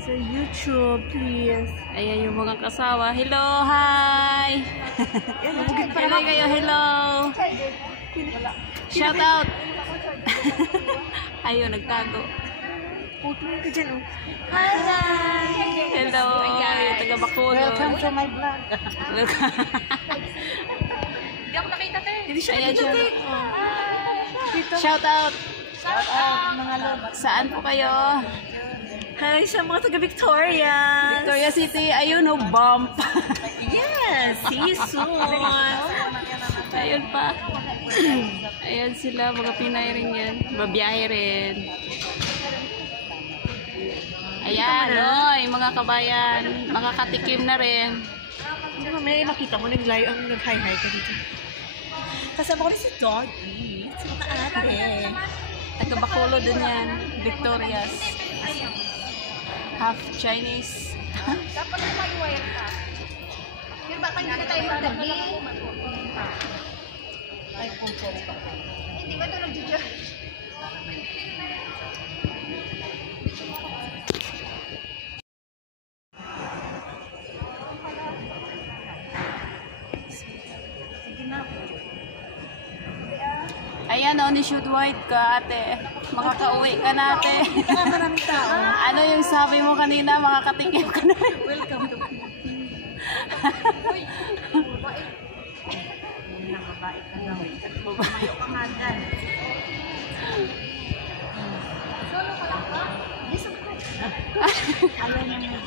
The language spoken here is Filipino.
Sa YouTube, please. Ayan yung mga kasawa. Hello, hi! Hello kayo, hello! Shout out! Ayun, nagtago. Putulin ka dyan, oh. Hi! Hello! Yung taga Bacolod. Welcome to my vlog. Hindi ako nakita, te. Hindi siya Ayan nakita, siya. Dito. Shout out! Shout out, mga love. Saan po kayo? Hi sa mga taga Victoria. Victoria City. Ayun, oh, bump. Yes, see you soon. Ayun pa. Ayan sila, mga Pinay rin yan. Babiyahe rin. Ayan, oy, mga kabayan. Makakatikim na rin. Hindi mo, may makita mo, nag-hi-hi ka dito. Kasama ko rin si Doggy. Si mga ate. Taga Bacolod din yan. Victoria's. Half Chinese. Dapat na mag-wire ka. Pero baka hindi na tayo magdabi. Ay, punto. Hindi ba ito nag-judge? Ayan, oh, ni-shoot white ka, ate. Makakauwi ka na, ate. Maraming tao. Ano yung sabi mo kanina? Makakatikim ka na. Welcome to Mayo ka nga dyan. Solo ka lang ba? Yes, of course. Ayaw niya yung